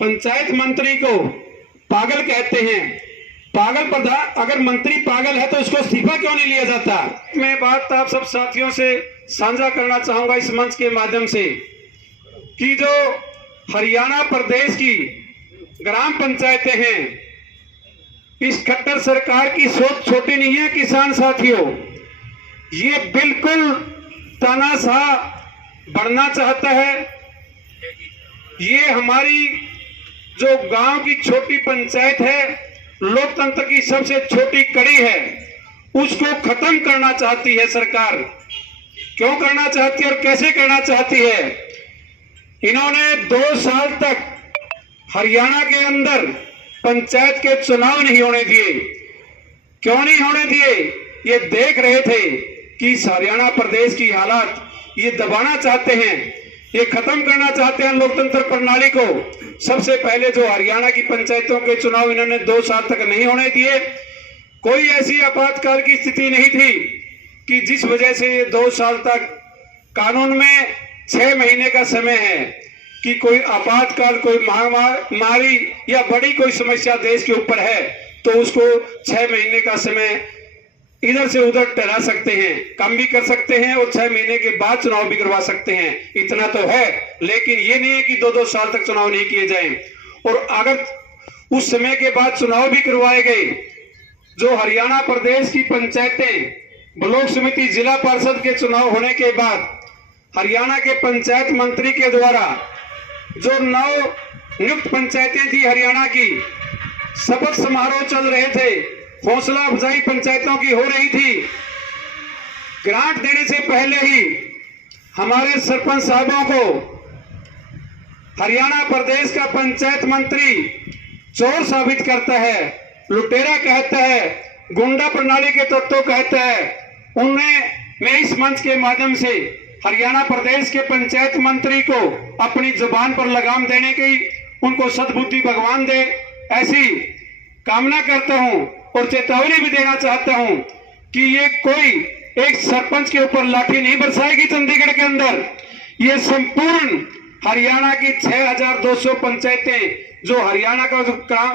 पंचायत मंत्री को पागल कहते हैं। पागल प्रधान, अगर मंत्री पागल है तो उसको इस्तीफा क्यों नहीं लिया जाता? मैं बात आप सब साथियों से साझा करना चाहूंगा इस मंच के माध्यम से कि जो हरियाणा प्रदेश की ग्राम पंचायतें हैं, इस खट्टर सरकार की सोच छोटी नहीं है किसान साथियों। ये बिल्कुल तानाशाह बढ़ना चाहता है। ये हमारी जो गांव की छोटी पंचायत है, लोकतंत्र की सबसे छोटी कड़ी है, उसको खत्म करना चाहती है सरकार। क्यों करना चाहती है और कैसे करना चाहती है? इन्होंने 2 साल तक हरियाणा के अंदर पंचायत के चुनाव नहीं होने दिए। क्यों नहीं होने दिए? ये देख रहे थे कि इस हरियाणा प्रदेश की हालत ये दबाना चाहते हैं, ये खत्म करना चाहते हैं लोकतंत्र प्रणाली को। सबसे पहले जो हरियाणा की पंचायतों के चुनाव इन्होंने 2 साल तक नहीं होने दिए। कोई ऐसी आपातकाल की स्थिति नहीं थी कि जिस वजह से ये 2 साल तक, कानून में 6 महीने का समय है कि कोई आपातकाल, कोई महामारी या बड़ी कोई समस्या देश के ऊपर है तो उसको 6 महीने का समय इधर से उधर टहला सकते हैं, कम भी कर सकते हैं और 6 महीने के बाद चुनाव भी करवा सकते हैं। इतना तो है, लेकिन ये नहीं है कि 2-2 साल तक चुनाव नहीं किए जाएं। और अगर उस समय के बाद चुनाव भी करवाए गए, जो हरियाणा प्रदेश की पंचायतें, ब्लॉक समिति, जिला परिषद के चुनाव होने के बाद हरियाणा के पंचायत मंत्री के द्वारा जो 9 नियुक्त पंचायतें थी हरियाणा की, शपथ समारोह चल रहे थे, हौसला अफजाई पंचायतों की हो रही थी। ग्रांट देने से पहले ही हमारे सरपंच साहबों को हरियाणा प्रदेश का पंचायत मंत्री चोर साबित करता है, लुटेरा कहता है, गुंडा प्रणाली के तत्व कहता है। मैं इस मंच के माध्यम से हरियाणा प्रदेश के पंचायत मंत्री को अपनी जुबान पर लगाम देने की, उनको सद्बुद्धि भगवान दे, ऐसी कामना करता हूं और चेतावनी भी देना चाहता हूं कि ये कोई एक सरपंच के ऊपर लाठी नहीं बरसाएगी चंडीगढ़ के अंदर। ये संपूर्ण हरियाणा की 6200 पंचायतें, जो हरियाणा का जो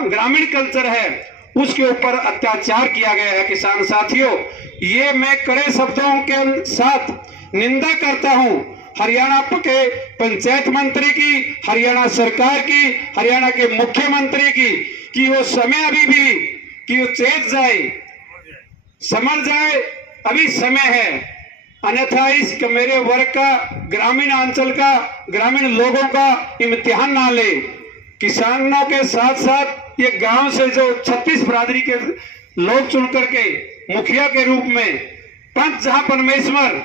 ग्रामीण कल्चर है उसके ऊपर अत्याचार किया गया है। किसान साथियों, ये मैं कड़े शब्दों के साथ निंदा करता हूं हरियाणा के पंचायत मंत्री की, हरियाणा सरकार की, हरियाणा के मुख्यमंत्री की, कि वो समय अभी भी कि वो चेत जाए, समझ जाए, अभी समय है। अन्यथा इस मेरे वर्ग का, ग्रामीण अंचल का, ग्रामीण लोगों का इम्तिहान ना ले। किसानों के साथ साथ ये गांव से जो 36 बिरादरी के लोग चुन करके मुखिया के रूप में, पंच जहां परमेश्वर,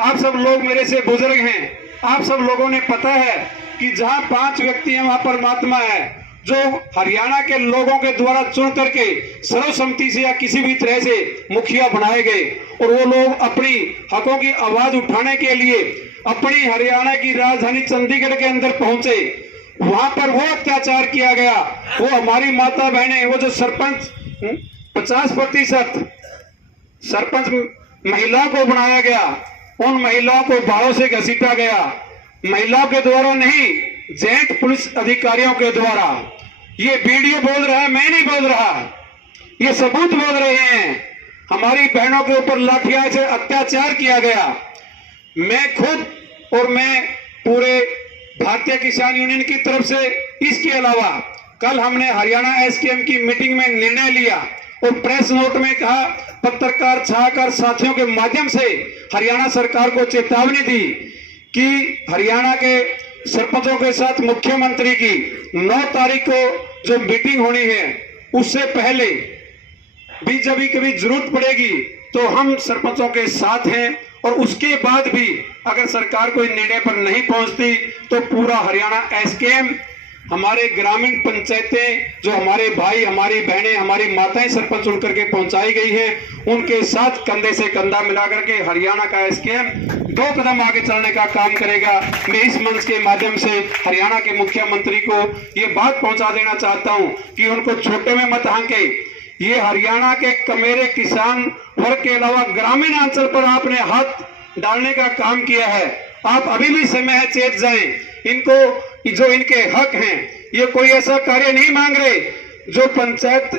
आप सब लोग मेरे से बुजुर्ग हैं, आप सब लोगों ने पता है कि जहां 5 व्यक्ति हैं वहां परमात्मा है। जो हरियाणा के लोगों के द्वारा चुन करके सर्वसम्मति से या किसी भी तरह से मुखिया बनाए गए, और वो लोग अपनी हकों की आवाज उठाने के लिए अपनी हरियाणा की राजधानी चंडीगढ़ के अंदर पहुंचे। वहां पर वो अत्याचार किया गया, वो हमारी माता बहनें, वो जो सरपंच 50% सरपंच महिलाओं को बनाया गया, उन महिलाओं को बाहों से घसीटा गया। महिलाओं के द्वारा नहीं, जेंट पुलिस अधिकारियों के द्वारा। ये वीडियो बोल रहा है, मैं नहीं बोल रहा, ये सबूत बोल रहे हैं। हमारी बहनों के ऊपर लाठियां से अत्याचार किया गया। मैं खुद और मैं पूरे भारतीय किसान यूनियन की तरफ से, इसके अलावा कल हमने हरियाणा एसकेएम की मीटिंग में निर्णय लिया और प्रेस नोट में कहा, पत्रकार छाकर साथियों के माध्यम से हरियाणा सरकार को चेतावनी दी कि हरियाणा के सरपंचों के साथ मुख्यमंत्री की 9 तारीख को जो मीटिंग होनी है, उससे पहले भी जब भी कभी जरूरत पड़ेगी तो हम सरपंचों के साथ हैं, और उसके बाद भी अगर सरकार कोई निर्णय पर नहीं पहुंचती तो पूरा हरियाणा एसकेएम, हमारे ग्रामीण पंचायतें, जो हमारे भाई, हमारी बहनें, हमारी माताएं सरपंच चुन करके पहुंचाई गई हैं, उनके साथ कंधे से कंधा मिला करके हरियाणा का एसकेएम 2 कदम आगे चलने का काम करेगा। मैं इस मंच के माध्यम से हरियाणा के मुख्यमंत्री को ये बात पहुंचा देना चाहता हूं कि उनको छोटे में मत आंके। ये हरियाणा के कमेरे किसान वर्ग के अलावा ग्रामीण अंचल पर आपने हाथ डालने का काम किया है। आप अभी भी समय है, चेत जाएं। इनको जो इनके हक हैं, ये कोई ऐसा कार्य नहीं मांग रहे जो पंचायत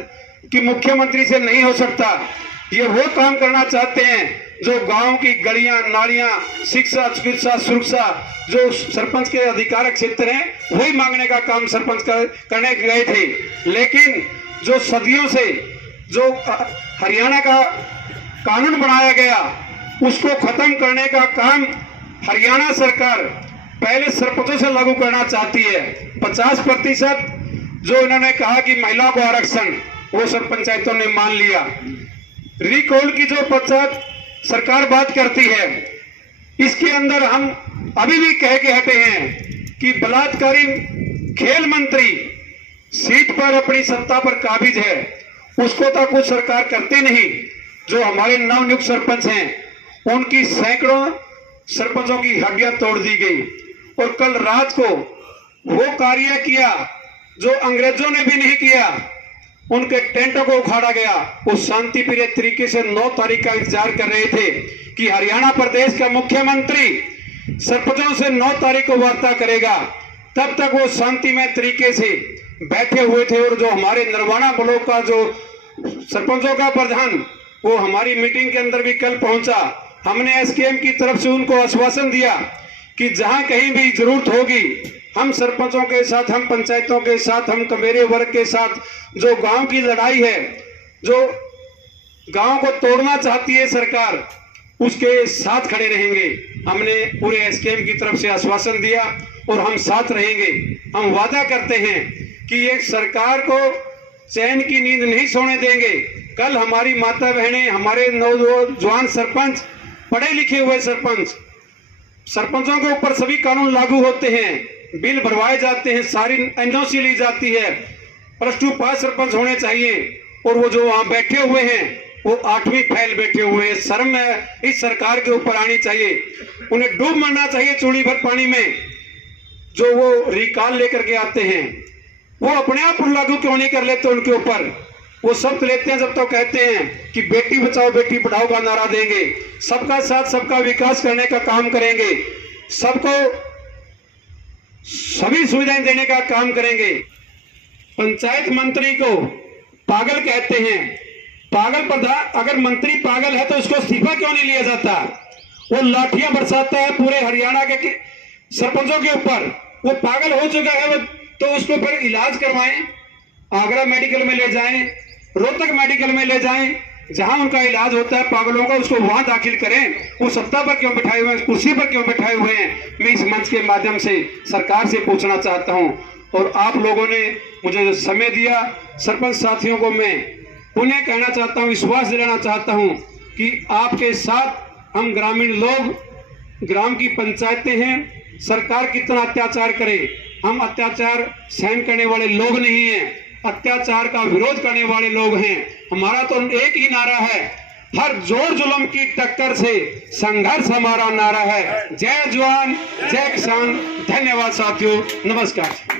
की मुख्यमंत्री से नहीं हो सकता। ये वो काम करना चाहते हैं जो गांव की गलियां, नालियां, शिक्षा, चिकित्सा, सुरक्षा जो सरपंच के अधिकार क्षेत्र हैं वही मांगने का काम सरपंच करने गए थे। लेकिन जो सदियों से जो हरियाणा का कानून बनाया गया उसको खत्म करने का काम हरियाणा सरकार पहले सरपंचों से लागू करना चाहती है। 50% जो इन्होंने कहा कि महिलाओं को आरक्षण वो सब पंचायतों ने मान लिया। रिकॉल की जो 50 सरकार बात करती है इसके अंदर हम अभी भी कह के हटे हैं कि बलात्कारी खेल मंत्री सीट पर अपनी सत्ता पर काबिज है, उसको तो कुछ सरकार करते नहीं। जो हमारे नवनियुक्त सरपंच हैं उनकी सैकड़ों सरपंचों की हड्डियां तोड़ दी गई और कल रात को वो कार्य किया जो अंग्रेजों ने भी नहीं किया, उनके टेंटों को उखाड़ा गया। वो शांति प्रिय तरीके से 9 तारीख का इंतजार कर रहे थे कि हरियाणा प्रदेश का मुख्यमंत्री सरपंचों से 9 तारीख को वार्ता करेगा, तब तक वो शांतिमय तरीके से बैठे हुए थे। और जो हमारे नरवाना ब्लॉक का जो सरपंचों का प्रधान वो हमारी मीटिंग के अंदर भी कल पहुंचा। हमने एसकेएम की तरफ से उनको आश्वासन दिया कि जहां कहीं भी जरूरत होगी हम सरपंचों के साथ, हम पंचायतों के साथ, हम कमेरे वर्ग के साथ जो गांव की लड़ाई है, जो गांव को तोड़ना चाहती है सरकार, उसके साथ खड़े रहेंगे। हमने पूरे एसकेएम की तरफ से आश्वासन दिया और हम साथ रहेंगे। हम वादा करते हैं कि एक सरकार को चैन की नींद नहीं सोने देंगे। कल हमारी माता बहनें, हमारे नौजवान सरपंच, पढ़े लिखे हुए सरपंच, सरपंचों के ऊपर सभी कानून लागू होते हैं, बिल भरवाए जाते हैं, सारी एनओसी ली जाती है, +2 पास सरपंच होने चाहिए। और वो जो वहां बैठे हुए हैं वो 8वीं फैल बैठे हुए हैं। शर्म इस सरकार के ऊपर आनी चाहिए। उन्हें डूब मरना चाहिए चूड़ी भर पानी में। जो वो रिकॉल लेकर के आते हैं वो अपने आप लागू क्यों नहीं कर लेते उनके ऊपर? वो शब्द लेते हैं जब तो कहते हैं कि बेटी बचाओ बेटी पढ़ाओ का नारा देंगे, सबका साथ सबका विकास करने का काम करेंगे, सबको सभी सुविधाएं देने का काम करेंगे। पंचायत मंत्री को पागल कहते हैं। पागल प्रधान, अगर मंत्री पागल है तो उसको इस्तीफा क्यों नहीं लिया जाता? वो लाठियां बरसाता है पूरे हरियाणा के सरपंचों के ऊपर। वो पागल हो चुका है, वो तो उसको फिर इलाज करवाएं, आगरा मेडिकल में ले जाएं, रोहतक मेडिकल में ले जाएं, जहां उनका इलाज होता है पागलों का, उसको वहां दाखिल करें। वो सत्ता पर क्यों बैठाए हुए हैं, कुर्सी पर क्यों बैठाए हुए हैं? मैं इस मंच के माध्यम से सरकार से पूछना चाहता हूं। और आप लोगों ने मुझे जो समय दिया, सरपंच साथियों को मैं पुनः कहना चाहता हूं, विश्वास दिलाना चाहता हूं कि आपके साथ हम ग्रामीण लोग, ग्राम की पंचायतें हैं। सरकार कितना अत्याचार करे, हम अत्याचार सहन करने वाले लोग नहीं हैं, अत्याचार का विरोध करने वाले लोग हैं। हमारा तो एक ही नारा है, हर जोर जुल्म की टक्कर से संघर्ष हमारा नारा है। जय जवान जय किसान। धन्यवाद साथियों, नमस्कार।